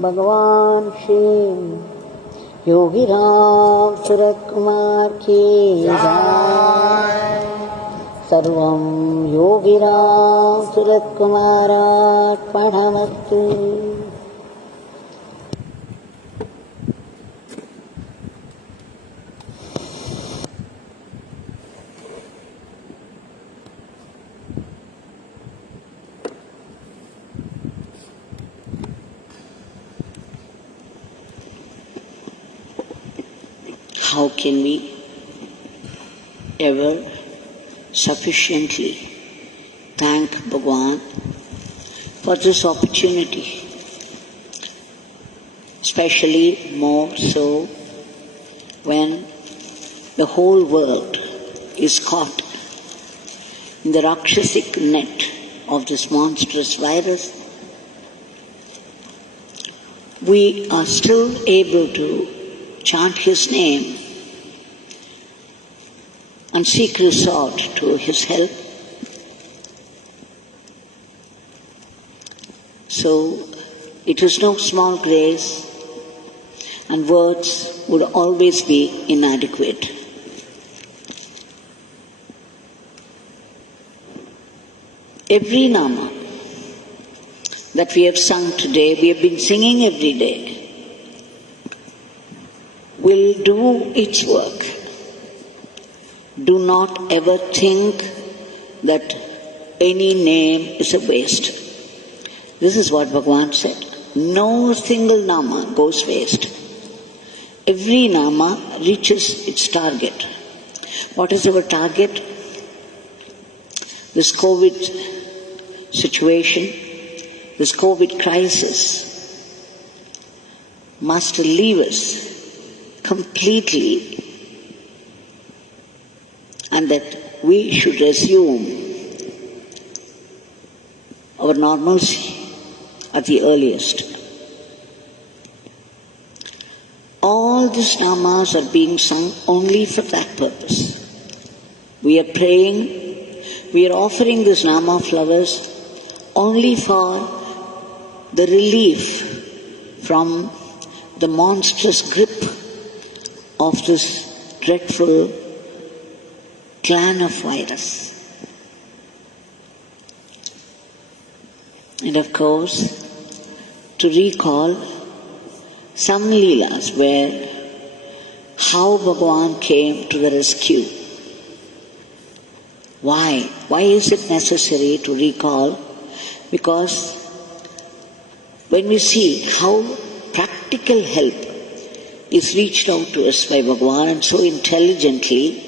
Bhagwan Shri Yogi Ramsuratkumar ki Jai. Sarvam Yogi Ramsuratkumar Ashram. How can we ever sufficiently thank Bhagwan for this opportunity? Especially more so when the whole world is caught in the Rakshasic net of this monstrous virus. We are still able to chant His name and seek resort to His help. So it is no small grace, and words would always be inadequate. Every Nama that we have sung today, we have been singing every day, will do its work. Do not ever think that any name is a waste. This is what Bhagwan said. No single Nama goes waste. Every Nama reaches its target. What is our target? This COVID situation, this COVID crisis must leave us completely, and that we should resume our normalcy at the earliest. All these namas are being sung only for that purpose. We are praying, we are offering this nama flowers only for the relief from the monstrous grip of this dreadful clan of virus. And of course, to recall some leelas where how Bhagwan came to the rescue. Why? Why is it necessary to recall? Because when we see how practical help is reached out to us by Bhagwan, and so intelligently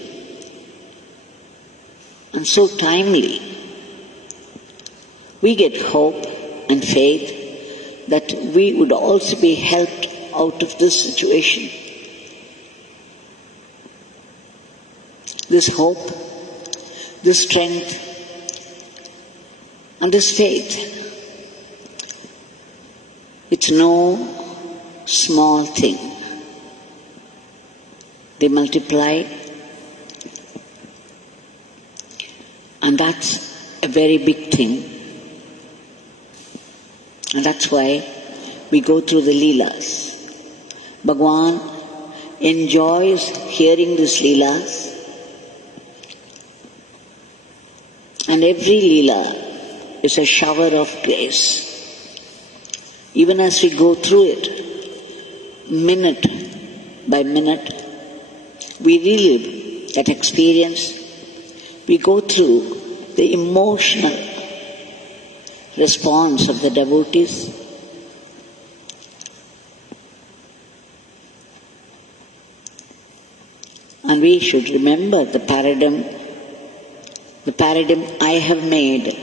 and so timely, we get hope and faith that we would also be helped out of this situation. This hope, this strength, and this faith, it's no small thing. They multiply, and that's a very big thing. And that's why we go through the leelas. Bhagwan enjoys hearing these leelas, and every leela is a shower of grace. Even as we go through it, minute by minute, we relive that experience. We go through the emotional response of the devotees. And we should remember the paradigm I have made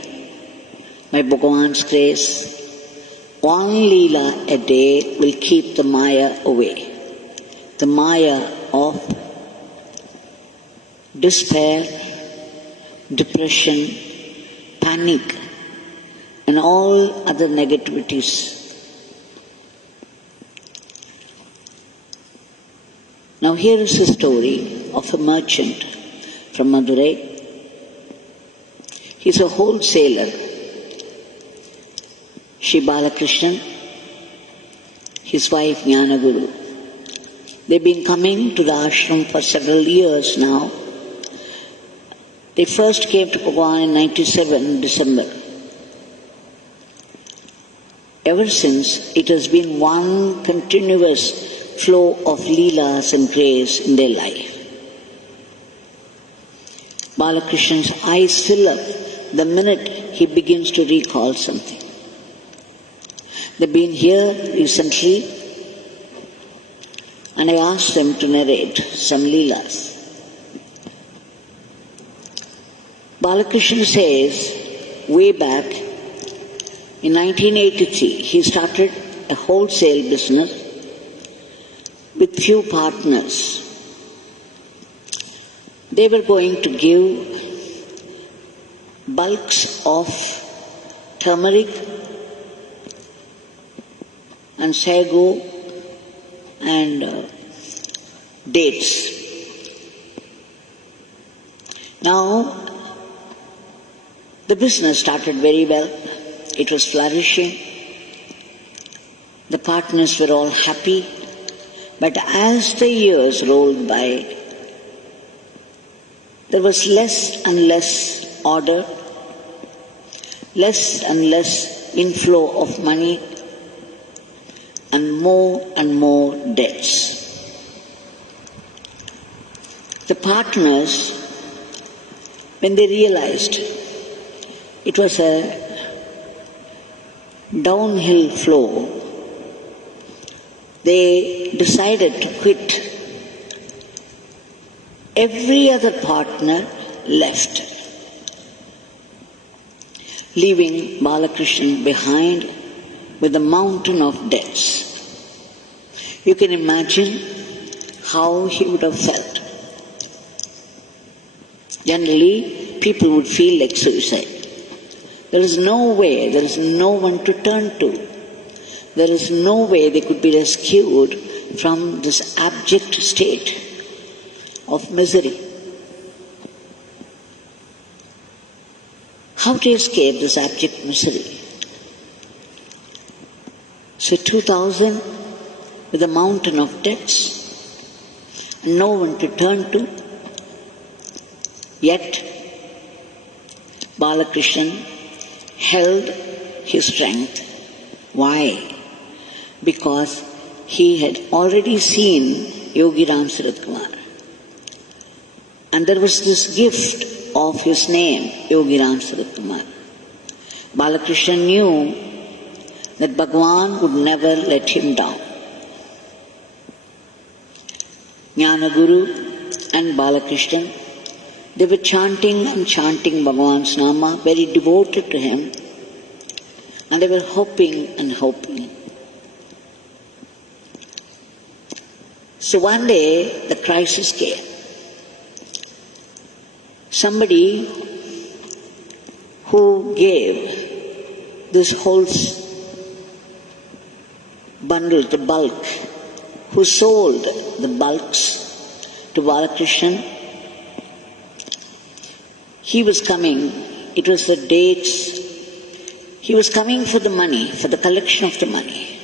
by Bhagwan's grace. One leela a day will keep the Maya away. The Maya of despair, depression, panic, and all other negativities. Now here is a story of a merchant from Madurai. He's a wholesaler. Shri Balakrishnan his wife Gnanaguru. They've been coming to the ashram for several years now. They first came to Bhagwan in 97 December. Ever since, it has been one continuous flow of leelas and grace in their life. Balakrishnan's eyes fill up the minute he begins to recall something. They've been here recently, and I asked them to narrate some leelas. Balakrishnan says, way back in 1983, he started a wholesale business with few partners. They were going to give bulks of turmeric and sago and dates. Now, the business started very well. It was flourishing. The partners were all happy. But as the years rolled by, there was less and less order, less and less inflow of money, and more debts. The partners, when they realized it was a downhill flow, they decided to quit. Every other partner left, leaving Balakrishnan behind with a mountain of debts. You can imagine how he would have felt. Generally, people would feel like suicide. There is no way, there is no one to turn to. There is no way they could be rescued from this abject state of misery. How to escape this abject misery? So 2000 with a mountain of debts, and no one to turn to, yet Balakrishnan held his strength. Why? Because he had already seen Yogi Ramsuratkumar. And there was this gift of his name, Yogi Ramsuratkumar. Balakrishnan knew that Bhagwan would never let him down. Gnanaguru and Balakrishnan, they were chanting Bhagwan's Nama, very devoted to him, and they were hoping and hoping. So one day the crisis came. Somebody who gave this whole bundle, the bulk, who sold the bulks to Balakrishnan, he was coming, it was for dates, he was coming for the money, for the collection of the money.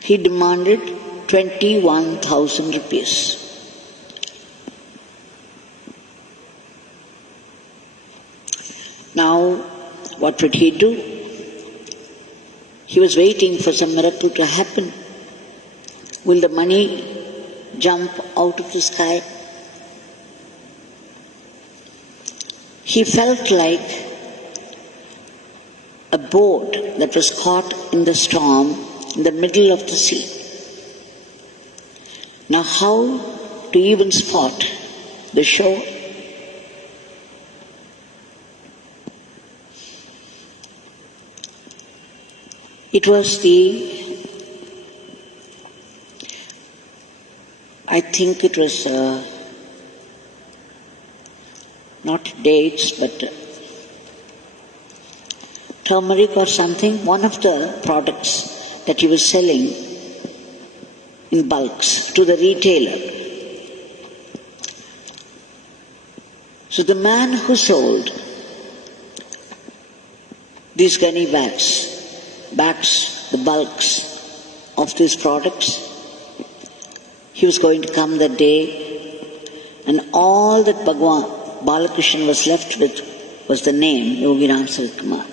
He demanded 21,000 rupees. Now, what would he do? He was waiting for some miracle to happen. Will the money jump out of the sky? He felt like a boat that was caught in the storm in the middle of the sea. Now how to even spot the shore? It was I think it was not dates, but turmeric or something, one of the products that he was selling in bulks to the retailer. So the man who sold these gunny bags, the bulks of these products. He was going to come that day, and all that Bhagwan Balakrishnan was left with was the name Yogi Ramsuratkumar.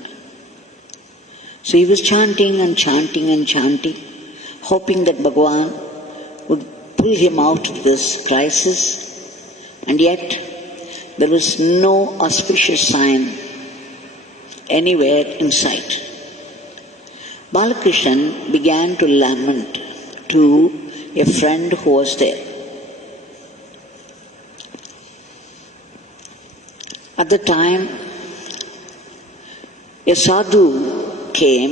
So he was chanting and chanting and chanting, hoping that Bhagwan would pull him out of this crisis, and yet there was no auspicious sign anywhere in sight. Balakrishnan began to lament to a friend who was there. At the time, a Sadhu came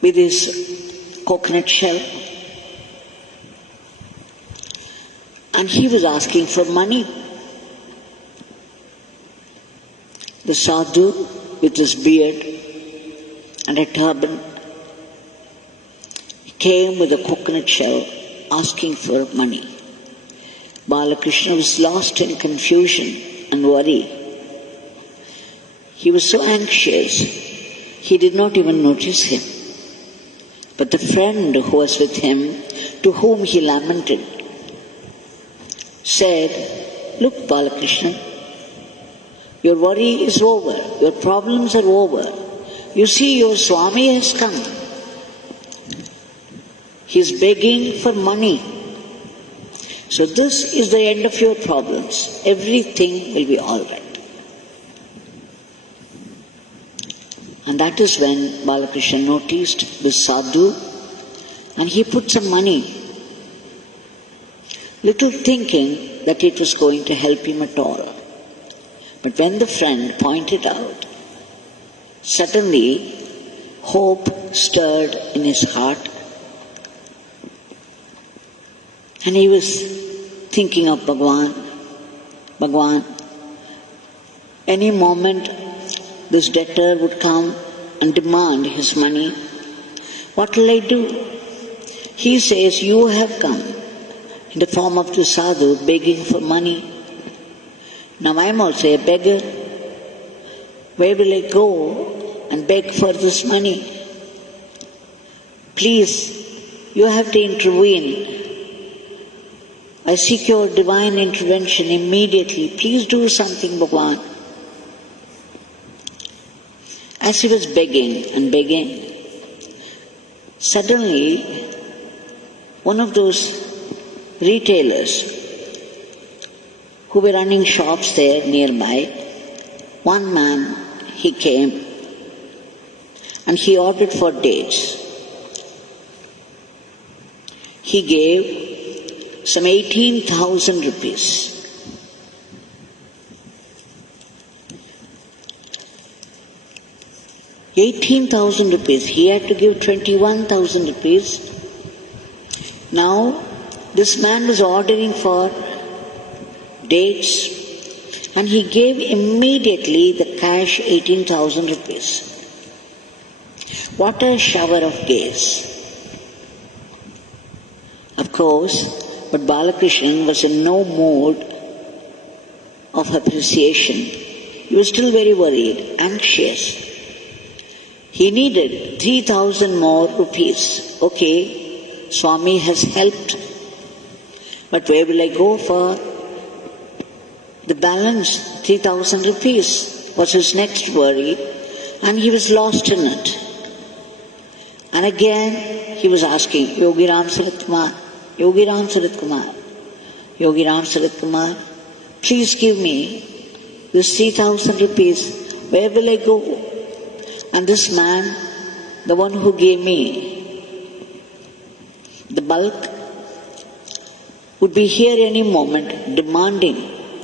with his coconut shell, and he was asking for money. The Sadhu, with his beard and a turban, came with a coconut shell asking for money. Balakrishna was lost in confusion and worry. He was so anxious, he did not even notice him. But the friend who was with him, to whom he lamented, said, "Look, Balakrishna, your worry is over, your problems are over. You see, your Swami has come. He is begging for money. So this is the end of your problems. Everything will be all right." And that is when Balakrishna noticed this Sadhu, and he put some money, little thinking that it was going to help him at all. But when the friend pointed out, suddenly hope stirred in his heart, and he was thinking of Bhagwan. Any moment this debtor would come and demand his money. What will I do? He says, you have come in the form of the Sadhu begging for money. Now I am also a beggar. Where will I go and beg for this money? Please, you have to intervene. I seek your divine intervention immediately. Please do something, Bhagwan. As he was begging and begging, suddenly one of those retailers who were running shops there nearby, one man, he came and he ordered for dates. He gave some 18,000 rupees. 18,000 rupees. He had to give 21,000 rupees. Now, this man was ordering for dates, and he gave immediately the cash 18,000 rupees. What a shower of gaze. Of course, but Balakrishnan was in no mood of appreciation. He was still very worried, anxious. He needed 3,000 more rupees. Okay, Swami has helped. But where will I go for the balance? 3,000 rupees was his next worry, and he was lost in it. And again he was asking, Yogi Ramsuratkumar, Yogi Ramsuratkumar, Yogi Ramsuratkumar, please give me this 3,000 rupees. Where will I go? And this man, the one who gave me the bulk, would be here any moment demanding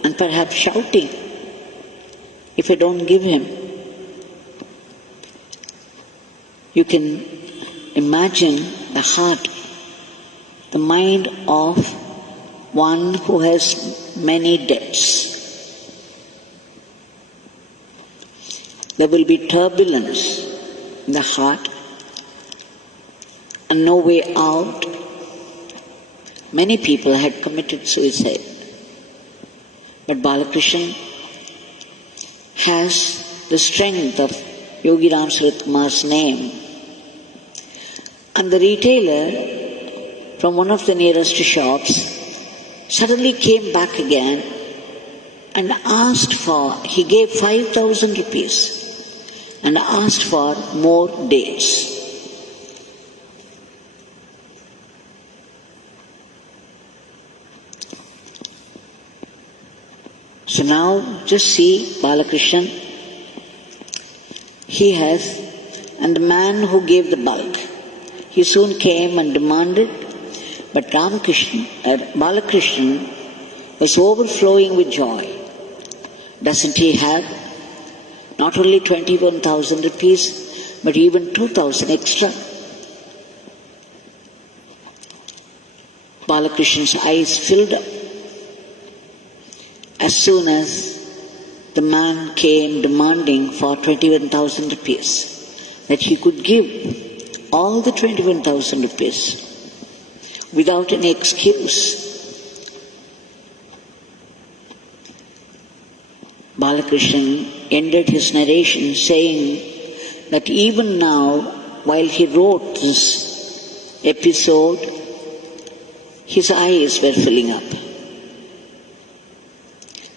and perhaps shouting if I don't give him. You can imagine the heart, the mind of one who has many debts. There will be turbulence in the heart and no way out. Many people had committed suicide. But Balakrishnan has the strength of Yogi Ramsuratkumar's name And the retailer from one of the nearest shops suddenly came back again and asked for, he gave 5,000 rupees and asked for more dates. So now just see Balakrishnan, he has, and the man who gave the bulk, he soon came and demanded, but Balakrishnan was overflowing with joy. Doesn't he have not only 21,000 rupees, but even 2,000 extra? Balakrishnan's eyes filled up as soon as the man came demanding for 21,000 rupees, that he could give all the 21,000 rupees without any excuse. Balakrishnan ended his narration saying that even now, while he wrote this episode, his eyes were filling up.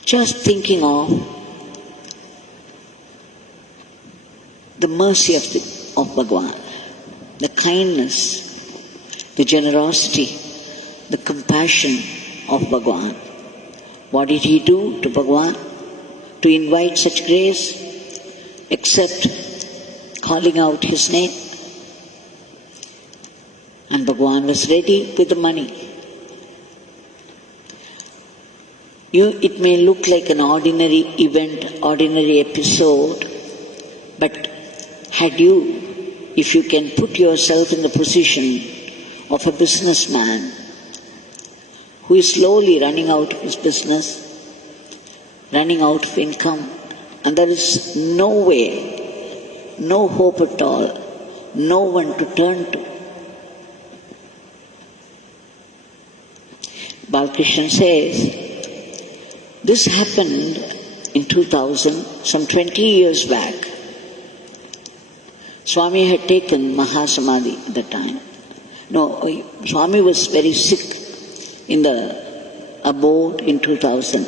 Just thinking of the mercy of Bhagwan, the kindness, the generosity, the compassion of Bhagwan. What did he do to Bhagwan to invite such grace, except calling out his name? And Bhagwan was ready with the money. It may look like an ordinary event, ordinary episode, but if you can put yourself in the position of a businessman who is slowly running out of his business, running out of income, and there is no way, no hope at all, no one to turn to. Balakrishnan says, this happened in 2000, some 20 years back. Swami had taken Mahasamadhi at the time. No, Swami was very sick in the abode in 2000.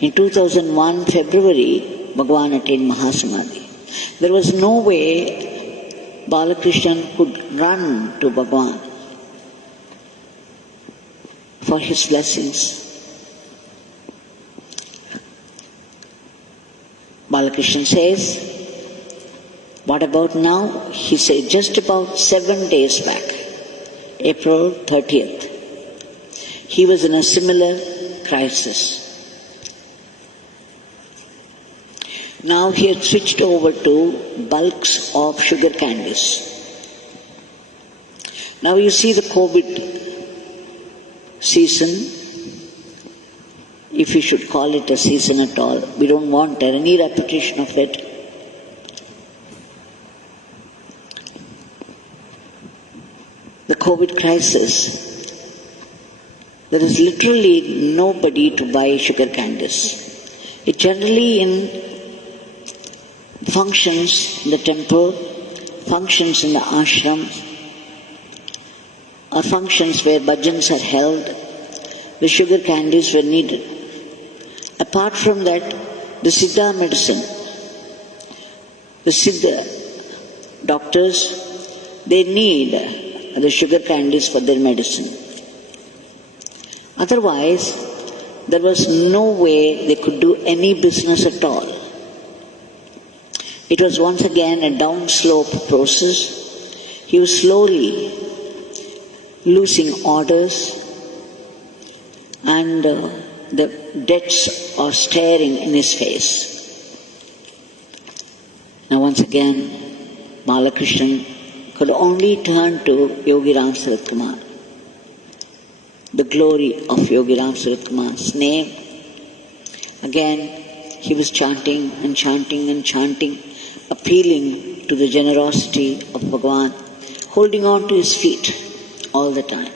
In 2001, February, Bhagwan attained Mahasamadhi. There was no way Balakrishnan could run to Bhagwan for his blessings. Balakrishnan says, what about now? He said, just about 7 days back, April 30th, he was in a similar crisis. Now he had switched over to bulks of sugar candies. Now you see the COVID season, if you should call it a season at all. We don't want any repetition of it. The COVID crisis, there is literally nobody to buy sugar candies. It generally in functions in the temple, functions in the ashram, or functions where bhajans are held, the sugar candies were needed. Apart from that, the Siddha medicine, the Siddha doctors, they need the sugar candies for their medicine. Otherwise, there was no way they could do any business at all. It was once again a downslope process. He was slowly losing orders, and the debts are staring in his face. Now once again, Balakrishnan could only turn to Yogi Ramsuratkumar. The glory of Yogi Ramsuratkumar's name. Again, he was chanting and chanting and chanting, appealing to the generosity of Bhagwan, holding on to his feet all the time.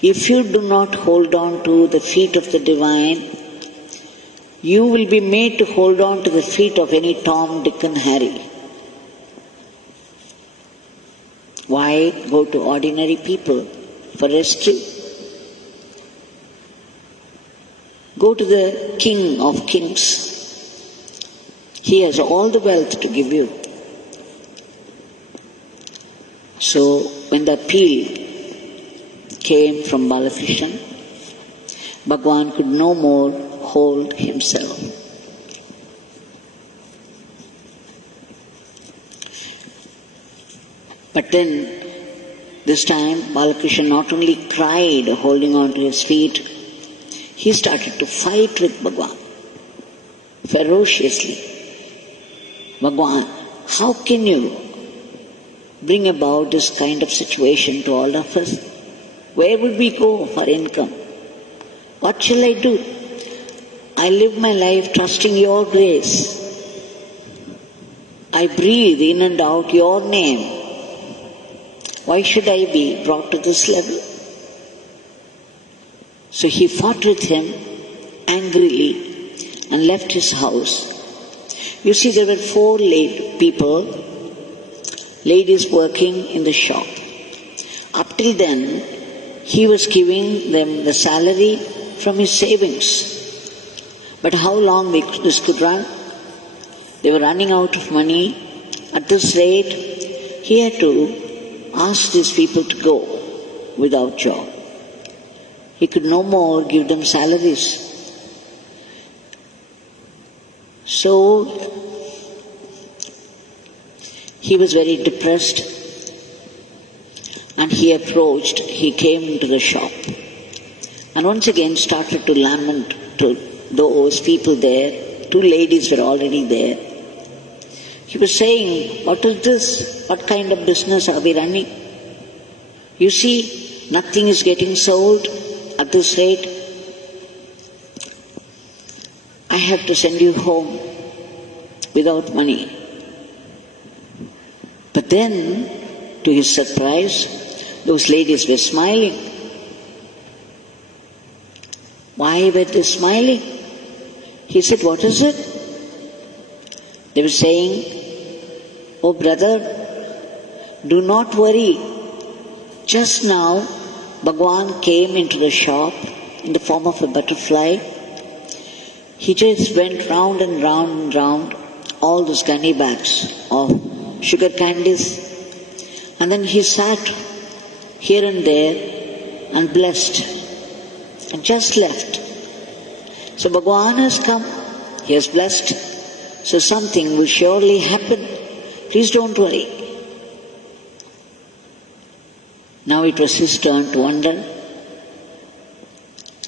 If you do not hold on to the feet of the divine, you will be made to hold on to the feet of any Tom, Dick and Harry. Why go to ordinary people for rescue? Go to the King of Kings. He has all the wealth to give you. So when the appeal came from Balakrishnan, Bhagwan could no more hold himself. But then, this time, Balakrishnan not only cried holding on to his feet, he started to fight with Bhagwan ferociously. Bhagwan, how can you bring about this kind of situation to all of us? Where would we go for income? What shall I do? I live my life trusting your grace. I breathe in and out your name. Why should I be brought to this level? So he fought with him angrily and left his house. You see, there were 4 ladies working in the shop. Up till then, he was giving them the salary from his savings. But how long this could run? They were running out of money. At this rate, he had to ask these people to go without job. He could no more give them salaries. So he was very depressed, and he came into the shop and once again started to lament to those people there. 2 ladies were already there. He was saying, what is this? What kind of business are we running? You see, nothing is getting sold at this rate. I have to send you home without money. But then, to his surprise, those ladies were smiling. Why were they smiling? He said, what is it? They were saying, oh brother, do not worry. Just now, Bhagwan came into the shop in the form of a butterfly. He just went round and round and round all those gunny bags of sugar candies, and then he sat here and there and blessed and just left. So Bhagwan has come, he has blessed, so something will surely happen. Please don't worry. Now it was his turn to wonder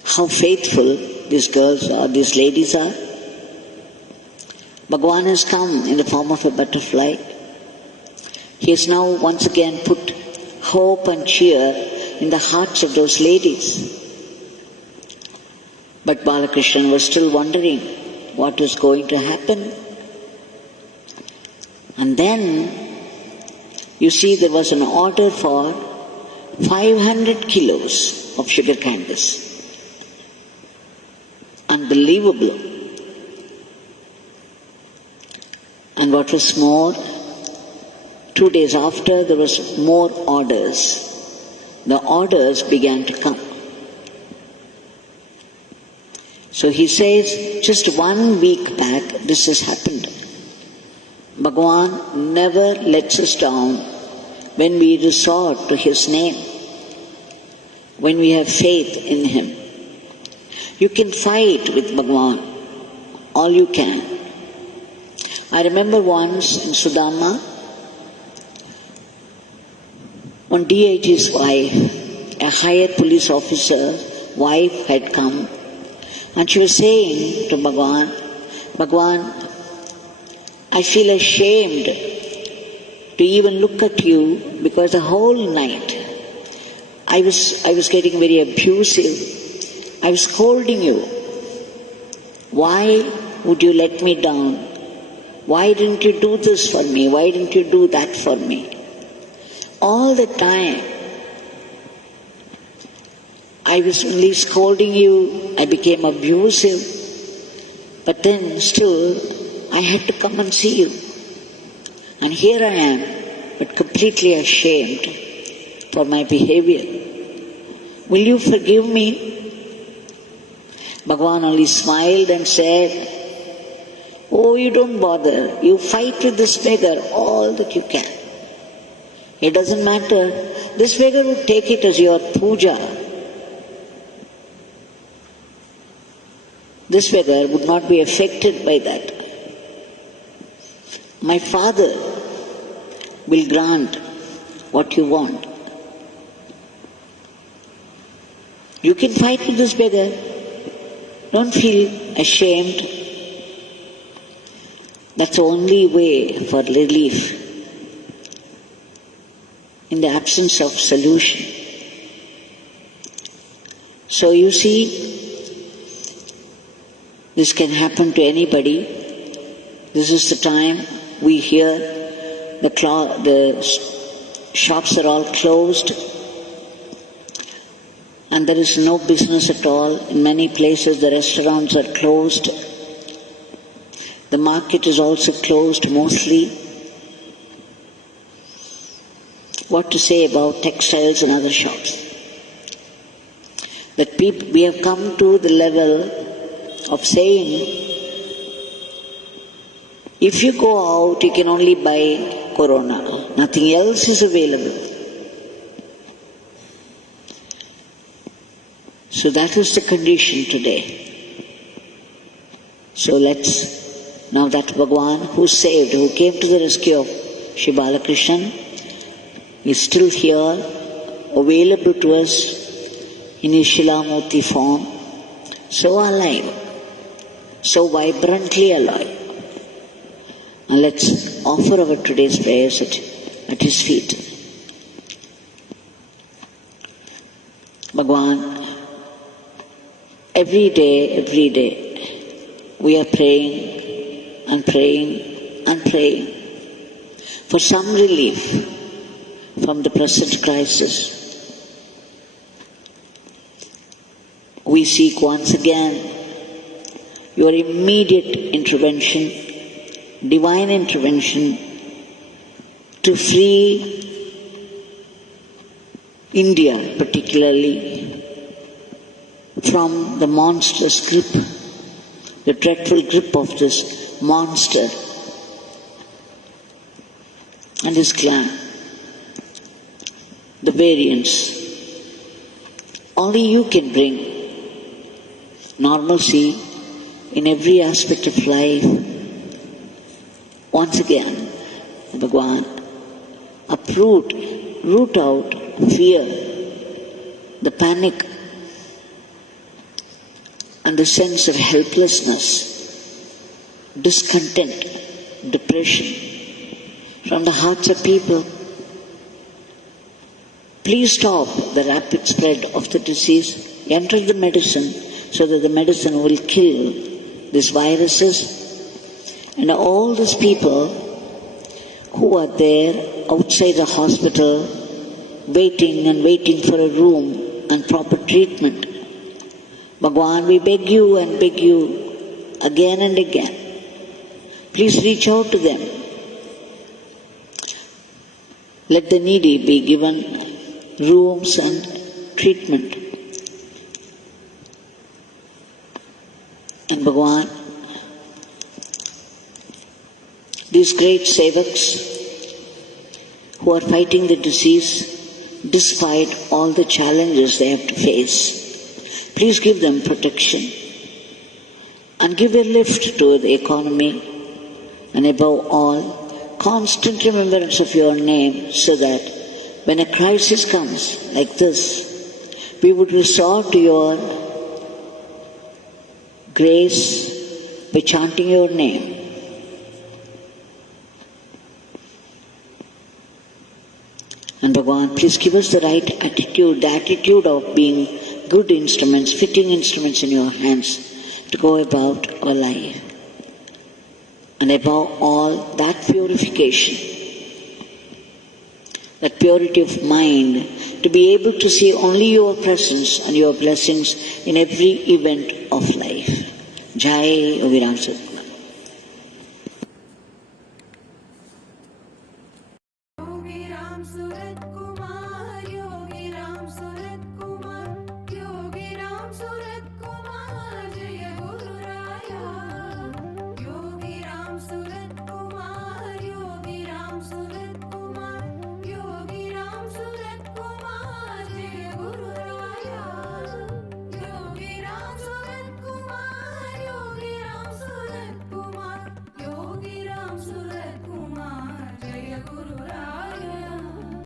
how faithful these girls are, these ladies are. Bhagwan has come in the form of a butterfly. He has now once again put hope and cheer in the hearts of those ladies. But Balakrishnan was still wondering what was going to happen. And then, you see, there was an order for 500 kilos of sugar candies. Unbelievable. And what was more, 2 days after, there was more orders. The orders began to come. So he says, just 1 week back, this has happened. Bhagwan never lets us down when we resort to his name, when we have faith in him. You can fight with Bhagwan, all you can. I remember once in Sudama, one D.I.G's wife, a higher police officer's wife had come, and she was saying to Bhagwan, Bhagwan, I feel ashamed to even look at you because the whole night I was getting very abusive. I was scolding you. Why would you let me down? Why didn't you do this for me? Why didn't you do that for me? All the time I was only scolding you, I became abusive, but then still I had to come and see you. And here I am, but completely completely ashamed for my behavior. Will you forgive me? Bhagwan only smiled and said, oh, you don't bother. You fight with this beggar all that you can. It doesn't matter. This beggar would take it as your puja. This beggar would not be affected by that. My Father will grant what you want. You can fight with this beggar. Don't feel ashamed. That's the only way for relief in the absence of solution. So you see, this can happen to anybody. This is the time we hear the shops are all closed and there is no business at all. In many places the restaurants are closed. The market is also closed mostly. What to say about textiles and other shops? That we have come to the level of saying, if you go out, you can only buy Corona. Nothing else is available. So that is the condition today. So now that Bhagwan who saved, who came to the rescue of Shri Balakrishnan, is still here, available to us in his Shilamurti form, so alive, so vibrantly alive. And let's offer our today's prayers at his feet. Bhagwan, every day, we are praying and praying and praying for some relief from the present crisis. We seek once again your immediate intervention, divine intervention, to free India particularly from the monstrous grip, the dreadful grip of this monster and his clan, the variants. Only you can bring normalcy in every aspect of life. Once again, Bhagwan, root out fear, the panic, and the sense of helplessness, discontent, depression from the hearts of people. Please stop the rapid spread of the disease. Enter the medicine so that the medicine will kill these viruses and all these people who are there outside the hospital waiting for a room and proper treatment. Bhagwan, we beg you again and again. Please reach out to them. Let the needy be given rooms and treatment. And Bhagwan, these great sevaks who are fighting the disease despite all the challenges they have to face, please give them protection and give a lift to the economy, and above all, constant remembrance of your name, so that when a crisis comes like this, we would resort to your grace by chanting your name. And Bhagwan, please give us the right attitude, the attitude of being good instruments, fitting instruments in your hands to go about our life. And above all, that purification, that purity of mind, to be able to see only your presence and your blessings in every event of life. Jai Yogi Ramsuratkumar. Yogi Ram Ramsuratkumar